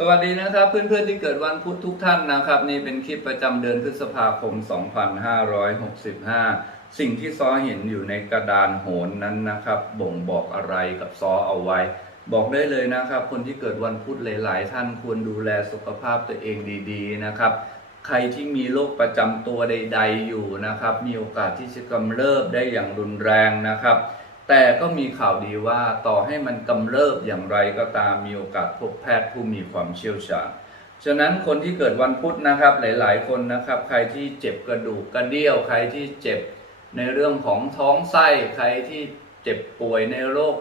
สวัสดีนะครับเพื่อนๆที่เกิดวันพุธทุกท่านนะครับ นี่เป็นคลิปประจำเดือนพฤษภาคม 2565 สิ่งที่ซอเห็นอยู่ในกระดานโหนนั้นนะครับ บ่งบอกอะไรกับซอเอาไว้ บอกได้เลยนะครับ คนที่เกิดวันพุธหลายๆ ท่านควรดูแลสุขภาพตัวเองดีๆนะครับ ใครที่มีโรคประจำตัวใด ๆ อยู่นะครับ มีโอกาสที่จะกำเริบได้อย่างรุนแรงนะครับ แต่ก็มีข่าวดีว่าต่อให้มันกำเริบอย่างไรก็ตามมีโอกาสพบแพทย์ผู้มีความเชี่ยวชาญฉะนั้นคนที่เกิดวันพุธนะครับหลาย ๆ คนนะครับ ใครที่เจ็บกระดูกกระเดี่ยว ใครที่เจ็บในเรื่องของท้องไส้ใครที่เจ็บป่วยในโรค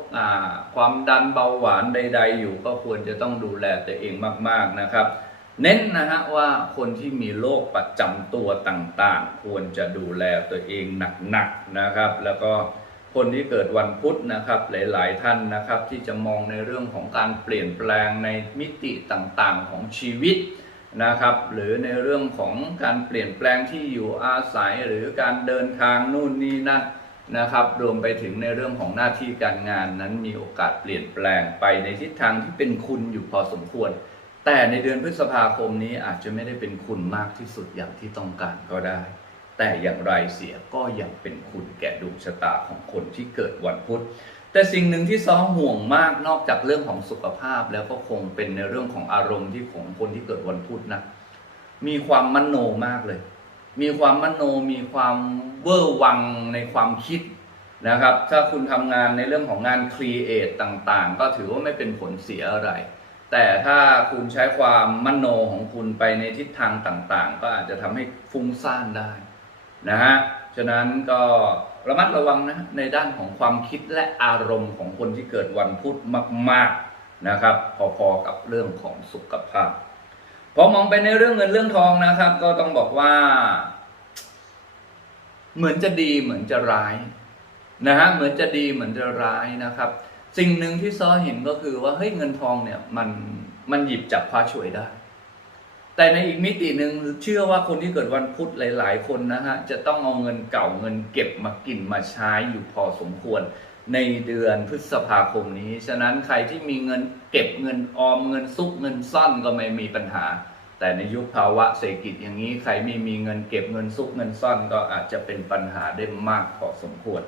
ความดันเบาหวานใด ๆ อยู่ก็ควรจะต้องดูแลตัวเองมาก ๆ นะครับ เน้นนะฮะว่าคนที่มีโรคประจำตัวต่าง ๆ ควรจะดูแลตัวเองหนัก ๆ นะครับ แล้วก็ คนที่เกิดวันพุธนะครับหลาย ๆ ท่านนะครับที่จะมองในเรื่องของการเปลี่ยนแปลงในมิติต่างๆของชีวิตนะครับหรือในเรื่องของการเปลี่ยนแปลงที่อยู่อาศัยหรือการเดินทางนู่นนี่นั่นนะครับรวมไปถึงในเรื่องของหน้าที่การงานนั้นมีโอกาสเปลี่ยนแปลงไปในทิศทางที่เป็นคุณอยู่พอสมควร แต่ในเดือนพฤษภาคมนี้อาจจะไม่ได้เป็นคุณมากที่สุดอย่างที่ต้องการก็ได้ แต่อย่างไรเสียก็ยังเป็นคุณแก่ดวงชะตาของคนที่เกิดวันพุธ แต่สิ่งหนึ่งที่ซ้อห่วงมากนอกจากเรื่องของสุขภาพแล้วก็คงเป็นในเรื่องของอารมณ์ที่ของคนที่เกิดวันพุธนะมีความมโนมากเลย มีความมโนมีความเวอร์วังในความคิดนะครับ ถ้าคุณทำงานในเรื่องของงานครีเอทต่างๆ ก็ถือว่าไม่เป็นผลเสียอะไร แต่ถ้าคุณใช้ความมโนของคุณไปในทิศทางต่างๆ ก็อาจจะทำให้ฟุ้งซ่านได้ นะฮะฉะนั้นก็ระมัดระวังนะในด้านของความคิดและอารมณ์ของคนที่เกิดวันพุธมาก ๆนะครับ พอๆกับเรื่องของสุขภาพพอมองไปในเรื่องเงินเรื่องทองนะครับ ก็ต้องบอกว่า เหมือนจะดีเหมือนจะร้ายนะฮะเหมือนจะดีเหมือนจะร้ายนะครับ สิ่งหนึ่งที่ซ้อเห็นก็คือว่าเฮ้ยเงินทองเนี่ยมันมันหยิบจับคว้าช่วยได้ แต่ในอีกมิติหนึ่งเชื่อว่าคนที่เกิดวันพุธหลาย ๆ คนนะฮะจะต้องเอาเงินเก่าเงินเก็บมากินมาใช้อยู่พอสมควรในเดือนพฤษภาคมนี้ ฉะนั้นใครที่มีเงินเก็บเงินออมเงินซุกเงินซ่อนก็ไม่มีปัญหา แต่ในยุคภาวะเศรษฐกิจอย่างนี้ใครไม่มีเงินเก็บเงินซุกเงินซ่อนก็อาจจะเป็นปัญหาได้มากพอสมควร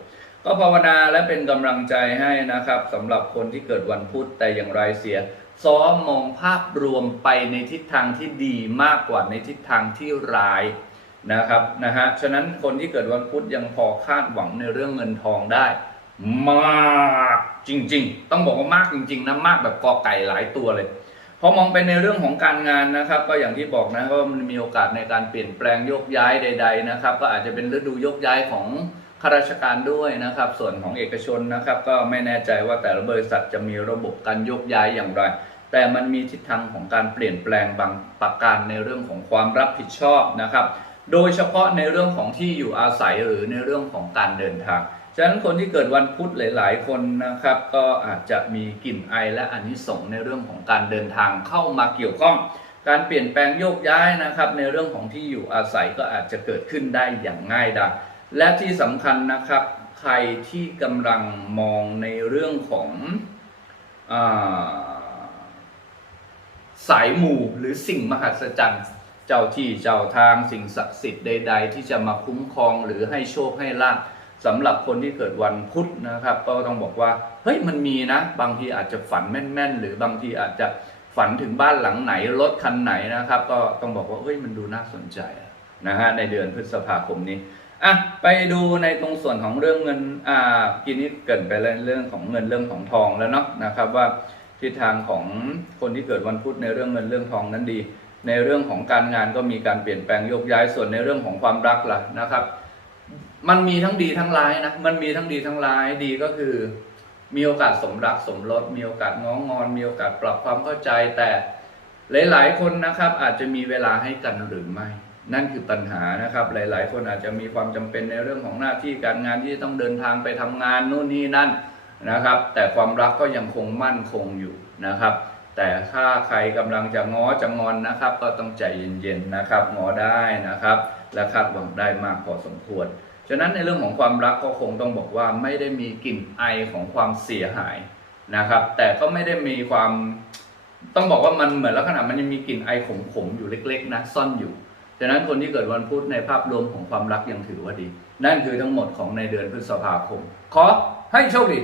ก็ภาวนาและเป็นกำลังใจให้นะครับสำหรับคนที่เกิดวันพุธแต่อย่างไรเสีย ซ้อมมองภาพรวมไปในทิศทางที่ดีมากกว่าในทิศทางที่ร้ายนะครับนะฮะฉะนั้นคนที่เกิดวันพุธยังพอคาดหวังในเรื่องเงินทองได้ มากจริง ๆ ต้องบอกว่ามากจริง ๆนะมากแบบกอไก่หลายตัวเลยพอมองไปในเรื่องของการงานนะครับ ก็อย่างที่บอกนะว่ามันมีโอกาสในการเปลี่ยนแปลงโยกย้ายใด ๆนะครับ ก็อาจจะเป็นฤดูโยกย้ายของข้าราชการด้วยนะครับ ส่วนของเอกชนนะครับ ก็ไม่แน่ใจว่าแต่ละบริษัทจะมีระบบการโยกย้ายอย่างไร แต่มันมีทิศทางของการเปลี่ยนแปลงบางประการในเรื่องของความรับผิดชอบนะครับ โดยเฉพาะในเรื่องของที่อยู่อาศัยหรือในเรื่องของการเดินทาง ฉะนั้นคนที่เกิดวันพุธหลาย ๆ คนนะครับ ก็อาจจะมีกลิ่นไอและอานิสงส์ในเรื่องของการเดินทางเข้ามาเกี่ยวข้อง การเปลี่ยนแปลงโยกย้ายนะครับ ในเรื่องของที่อยู่อาศัยก็อาจจะเกิดขึ้นได้อย่างง่ายดายและที่สำคัญนะครับ ใครที่กำลังมองในเรื่องของอา สายหมู่หรือสิ่งมหัศจรรย์เจ้าที่เจ้าทางสิ่งศักดิ์สิทธิ์ใด ๆ ที่จะมาคุ้มครองหรือให้โชคให้ลาภสำหรับคนที่เกิดวันพุธนะครับ ก็ต้องบอกว่าเฮ้ยมันมีนะ บางทีอาจจะฝันแม่นๆ หรือบางทีอาจจะฝันถึงบ้านหลังไหนรถคันไหนนะครับ ก็ต้องบอกว่าเฮ้ยมันดูน่าสนใจนะฮะในเดือนพฤษภาคมนี้อะไปดูในตรงส่วนของเรื่องเงินอ่ากินนี้เกินไปเรื่องของเงินเรื่องของทองแล้วเนาะนะครับว่า ทิศทางของคนที่เกิดวันพุธในเรื่องเงินเรื่องทองนั้นดี ในเรื่องของการงานก็มีการเปลี่ยนแปลงโยกย้ายส่วนในเรื่องของความรักล่ะนะครับ มันมีทั้งดีทั้งร้ายนะมันมีทั้งดีทั้งร้ายดีก็คือ มีโอกาสสมรักสมรสมีโอกาสง้องงอน มีโอกาสปรับความเข้าใจแต่หลาย ๆ คนนะครับอาจจะมีเวลาให้กันหรือไม่ นั่นคือปัญหานะครับ หลาย ๆ คนอาจจะมีความจำเป็นในเรื่องของหน้าที่การงานที่ต้องเดินทางไปทำงานนู่นนี่นั่น นะครับ แต่ความรักก็ยังคงมั่นคงอยู่นะครับ แต่ถ้าใครกำลังจะง้อจะงอนนะครับ ก็ต้องใจเย็นๆนะครับง้อได้นะครับ และคาดหวังได้มากพอสมควรฉะนั้นในเรื่องของความรักก็คงต้องบอกว่าไม่ได้มีกลิ่นไอของความเสียหายนะครับ แต่ก็ไม่ได้มีความต้องบอกว่ามันเหมือนลักษณะมันยังมีกลิ่นไอขมๆอยู่เล็ก ๆ นะซ่อนอยู่ฉะนั้นคนที่เกิดวันพุธในภาพรวมของความรักยังถือว่าดี นั่นคือทั้งหมดของในเดือนพฤษภาคม ขอให้โชคดี